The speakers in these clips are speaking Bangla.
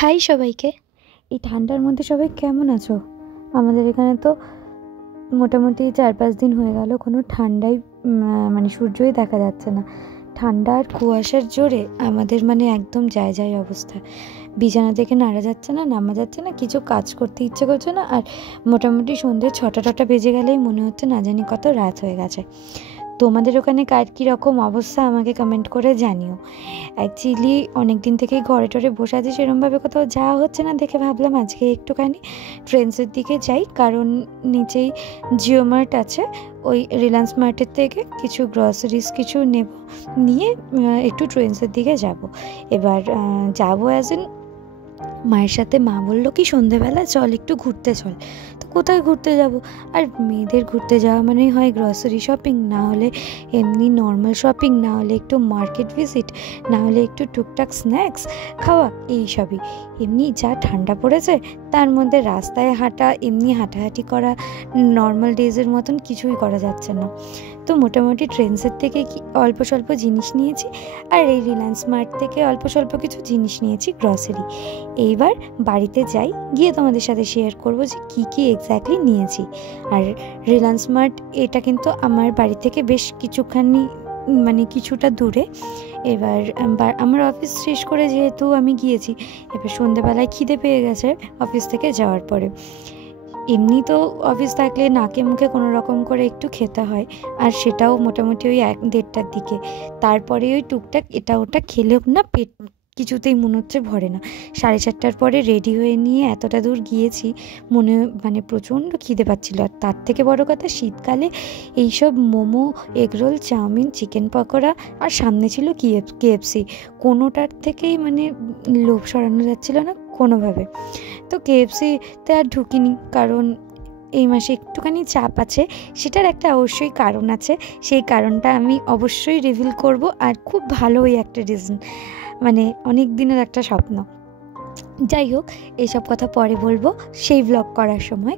হাই সবাইকে। এই ঠান্ডার মধ্যে সবাই কেমন আছো? আমাদের এখানে তো মোটামুটি 4-5 দিন হয়ে গেল কোনো ঠান্ডাই মানে সূর্যই দেখা যাচ্ছে না। ঠান্ডা আর কুয়াশার জোরে আমাদের একদম যায় যায় অবস্থা। বিছানা থেকে নাড়া যাচ্ছে না, নামা যাচ্ছে না, কিছু কাজ করতে ইচ্ছে করছে না। আর মোটামুটি সন্ধ্যে 6টা বেজে গেলেই মনে হচ্ছে না জানি কত রাত হয়ে গেছে। তোমাদের ওখানে কার কীরকম অবস্থা আমাকে কমেন্ট করে জানিও। অ্যাকচুয়ালি অনেক দিন থেকেই ঘরে টরে বসে আছে, সেরকমভাবে কোথাও যাওয়া হচ্ছে না দেখে ভাবলাম আজকে একটুখানি ট্রেন্ডসের দিকে যাই, কারণ নিচেই জিও মার্ট আছে, ওই রিলায়েন্স মার্টের থেকে কিছু গ্রসারিজ কিছু নিয়ে একটু ট্রেন্ডসের দিকে যাব। এবার যাবো অ্যাজ ইন মায়ের সাথে। মা বললো কি সন্ধেবেলা চল একটু ঘুরতে চল। তো কোথায় ঘুরতে যাব? আর মেয়েদের ঘুরতে যাওয়া মানেই হয় গ্রসারি শপিং, না হলে এমনি নর্মাল শপিং, না হলে একটু মার্কেট ভিজিট, না হলে একটু টুকটাক স্ন্যাক্স খাওয়া, এইসবই। এমনি যা ঠান্ডা পড়েছে তার মধ্যে রাস্তায় হাঁটা, এমনি হাঁটাহাঁটি করা নর্মাল ডেজের মতন কিছুই করা যাচ্ছে না। তো মোটামুটি ট্রেন্ডসের থেকে অল্প স্বল্প জিনিস নিয়েছি, আর এই রিলায়েন্স মার্ট থেকে অল্প স্বল্প কিছু জিনিস নিয়েছি গ্রসারি। এইবার বাড়িতে যাই, গিয়ে তোমাদের সাথে শেয়ার করব যে কি এক্স্যাক্টলি নিয়েছি। আর রিলায়েন্স মার্ট এটা কিন্তু আমার বাড়ি থেকে বেশ কিছুখানি কিছুটা দূরে। এবার আমার অফিস শেষ করে যেহেতু আমি গিয়েছি, এবার সন্ধ্যেবেলায় খিদে পেয়ে গেছে অফিস থেকে যাওয়ার পরে। এমনি তো অফিস থাকলে নাকে মুখে কোনো রকম করে একটু খেতে হয়, আর সেটাও মোটামুটি ওই 1-1:30টার দিকে। তারপরে ওই টুকটাক এটা ওটা খেলেও না পেট কিছুতেই মনে হচ্ছে ভরে না। 4:30টার পরে রেডি হয়ে নিয়ে এতটা দূর গিয়েছি, প্রচণ্ড খিদে পাচ্ছিল। আর তার থেকে বড় কথা, শীতকালে এইসব momo, egg roll, chowmein, chicken pakora, আর সামনে ছিল কেএফসি, কোনোটার থেকেই লোভ সরানো যাচ্ছিল না কোনোভাবে। তো কেএফসিতে আর ঢুকিনি, কারণ এই মাসে একটুখানি চাপ আছে। সেটার একটা অবশ্যই কারণ আছে, সেই কারণটা আমি অবশ্যই রিভিল করব। আর খুব ভালো ওই একটা রিজন, অনেক দিনের একটা স্বপ্ন। যাই হোক, এইসব কথা পরে বলবো সেই ব্লগ করার সময়।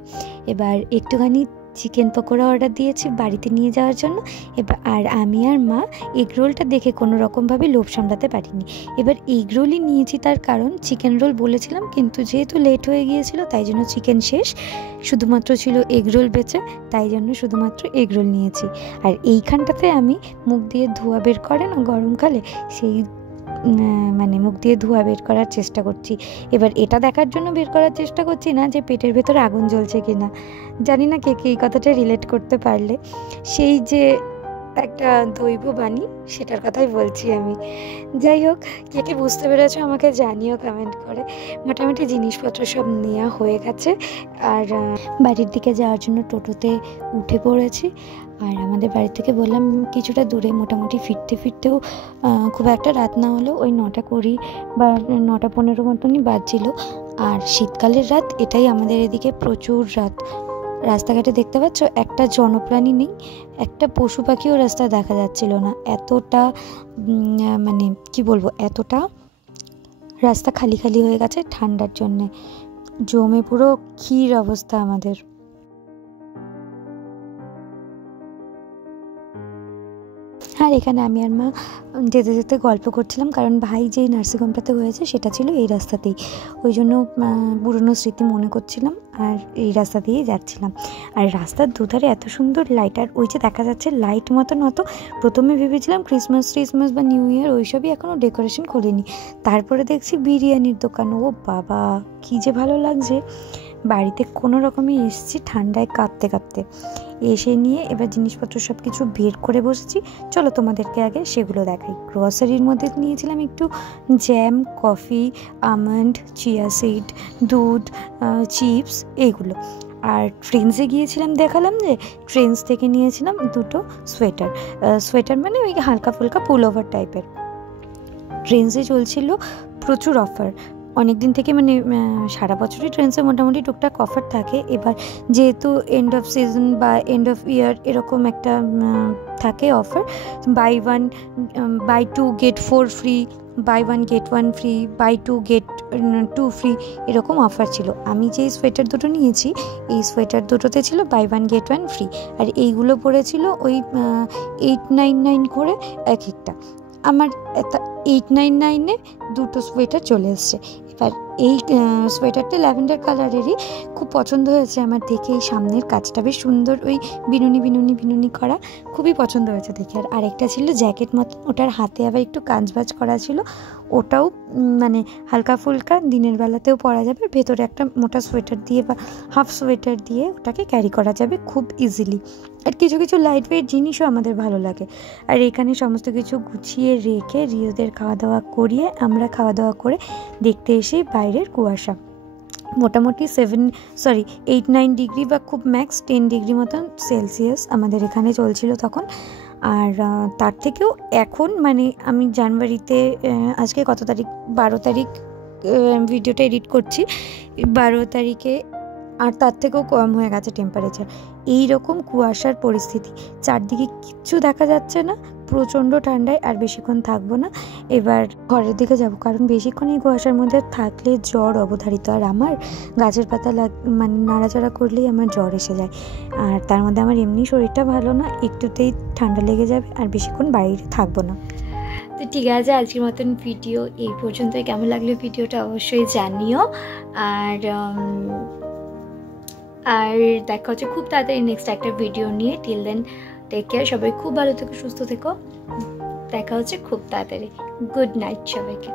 এবার একটুখানি চিকেন পকোড়া অর্ডার দিয়েছি বাড়িতে নিয়ে যাওয়ার জন্য। আর আমি আর মা এগরোলটা দেখে কোনো রকমভাবে লোভ সামলাতে পারিনি। এবার এগরোলই নিয়েছি, তার কারণ চিকেন রোল বলেছিলাম, কিন্তু যেহেতু লেট হয়ে গিয়েছিল তাই জন্য চিকেন শেষ, শুধুমাত্র ছিল এগরোল বেঁচে, তাই জন্য শুধুমাত্র এগরোল নিয়েছি। আর এইখানটাতে আমি মুখ দিয়ে ধোঁয়া বের করে না গরমকালে, সেই মুখ দিয়ে ধোঁয়া বের করার চেষ্টা করছি। এবার এটা দেখার জন্য বের করার চেষ্টা করছি না যে পেটের ভেতরে আগুন জ্বলছে কিনা। জানি না কে এই কথাটা রিলেট করতে পারলে, সেই যে একটা দৈব বাণী, সেটার কথাই বলছি আমি। যাই হোক, কে বুঝতে পেরেছো আমাকে জানিও কমেন্ট করে। মোটামুটি জিনিসপত্র সব নেওয়া হয়ে গেছে, আর বাড়ির দিকে যাওয়ার জন্য টোটোতে উঠে পড়েছি। আর আমাদের বাড়ি থেকে বললাম কিছুটা দূরে, মোটামুটি ফিরতেও খুব একটা রাত না হলেও ওই 9:20 বা 9:15 মতনই বাজছিল। আর শীতকালের রাত, এটাই আমাদের এদিকে প্রচুর রাত। রাস্তাঘাটে দেখতে পাচ্ছ একটা জনপ্রাণী নেই, একটা পশু পাখিও রাস্তায় দেখা যাচ্ছিল না। এতটা এতটা রাস্তা খালি খালি হয়ে গেছে ঠান্ডার জন্যে, জমে পুরো ক্ষীর অবস্থা আমাদের। আর এখানে আমি আর মা যেতে যেতে গল্প করছিলাম, কারণ ভাই যেই নার্সিংহোমটাতে হয়েছে সেটা ছিল এই রাস্তাতেই, ওই জন্য পুরনো স্মৃতি মনে করছিলাম আর এই রাস্তা দিয়েই যাচ্ছিলাম। আর রাস্তার দুধারে এত সুন্দর লাইট, আর ওই যে দেখা যাচ্ছে লাইট মতন হতো, প্রথমে ভেবেছিলাম ক্রিসমাস বা নিউ ইয়ার ওইসবই, এখনও ডেকোরেশন করিনি। তারপরে দেখছি বিরিয়ানির দোকান, ও বাবা কী যে ভালো লাগছে। বাড়িতে কোনো রকমে এসেছি ঠান্ডায় কাঁপতে, এসে নিয়ে এবার জিনিসপত্র সব কিছু বের করে বসেছি। চলো তোমাদেরকে আগে সেগুলো দেখাই। গ্রসারির মধ্যে নিয়েছিলাম একটু jam, coffee, almond, chia seed, দুধ, চিপস, এইগুলো। আর ট্রেন্ডসে গিয়েছিলাম, দেখালাম যে ট্রেন্ডস থেকে নিয়েছিলাম 2টো সোয়েটার ওই হালকা ফুলকা পুল ওভার টাইপের। ট্রেন্ডসে চলছিল প্রচুর অফার অনেক দিন থেকে, সারা বছরই ট্রেন্ডসে মোটামুটি টুকটাক অফার থাকে। এবার যেহেতু এন্ড অফ সিজন বা এন্ড অফ ইয়ার এরকম একটা থাকে offer, buy 2 get 4 free, buy 1 get 1 free, buy 2 get 2 free, এরকম অফার ছিল। আমি যেই সোয়েটার দুটো নিয়েছি, এই সোয়েটার দুটোতে ছিল বাই 1 get 1 ফ্রি, আর এইগুলো পড়েছিল ওই 899 করে এক একটা। আমার 899-এ 2টো সোয়েটার চলে এসছে। এবার এই সোয়েটারটা ল্যাভেন্ডার কালারেরই, খুব পছন্দ হয়েছে আমার দেখে। এই সামনের কাজটা বেশ সুন্দর, ওই বিনুনি বিনুনি বিনুনি করা, খুবই পছন্দ হয়েছে দেখে। আর আরেকটা ছিল জ্যাকেট মতন, ওটার হাতে আবার একটু কাজবাজ করা ছিল, ওটাও মানে হালকা ফুলকা দিনের বেলাতেও পরা যাবে। ভেতরে একটা মোটা সোয়েটার দিয়ে বা হাফ সোয়েটার দিয়ে ওটাকে ক্যারি করা যাবে খুব ইজিলি। আর কিছু কিছু লাইট ওয়েট জিনিসও আমাদের ভালো লাগে। আর এখানে সমস্ত কিছু গুছিয়ে রেখে রিওদের খাওয়া দাওয়া করিয়ে আমরা খাওয়া দাওয়া করে দেখতে এসে বাইরের কুয়াশা। মোটামুটি 8-9 ডিগ্রি বা খুব ম্যাক্স 10 ডিগ্রি মতন সেলসিয়াস আমাদের এখানে চলছিল তখন। আর তার থেকেও এখন মানে আমি জানুয়ারিতে, আজকে কত তারিখ, 12 তারিখ ভিডিওটা এডিট করছি, 12 তারিখে আর তার থেকেও কম হয়ে গেছে টেম্পারেচার। এই রকম কুয়াশার পরিস্থিতি, চারদিকে কিচ্ছু দেখা যাচ্ছে না, প্রচণ্ড ঠান্ডায়। আর বেশিক্ষণ থাকবো না, এবার ঘরের দিকে যাব, কারণ বেশিক্ষণ এই কুয়াশার মধ্যে থাকলে জ্বর অবধারিত। আর আমার গাছের পাতা মানে নাড়াচাড়া করলেই আমার জ্বর এসে যায়। আর তার মধ্যে আমার এমনি শরীরটা ভালো না, একটুতেই ঠান্ডা লেগে যাবে, আর বেশিক্ষণ বাইরে থাকবো না। তো ঠিক আছে, আজকের মতন ভিডিও এই পর্যন্তই। কেমন লাগলো ভিডিওটা অবশ্যই জানিও। আর দেখা হচ্ছে খুব তাড়াতাড়ি নেক্সট একটা ভিডিও নিয়ে। টিল দেন টেক কেয়ার, সবাই খুব ভালো থেকো, সুস্থ থেকো। দেখা হচ্ছে খুব তাড়াতাড়ি। গুড নাইট সবাইকে।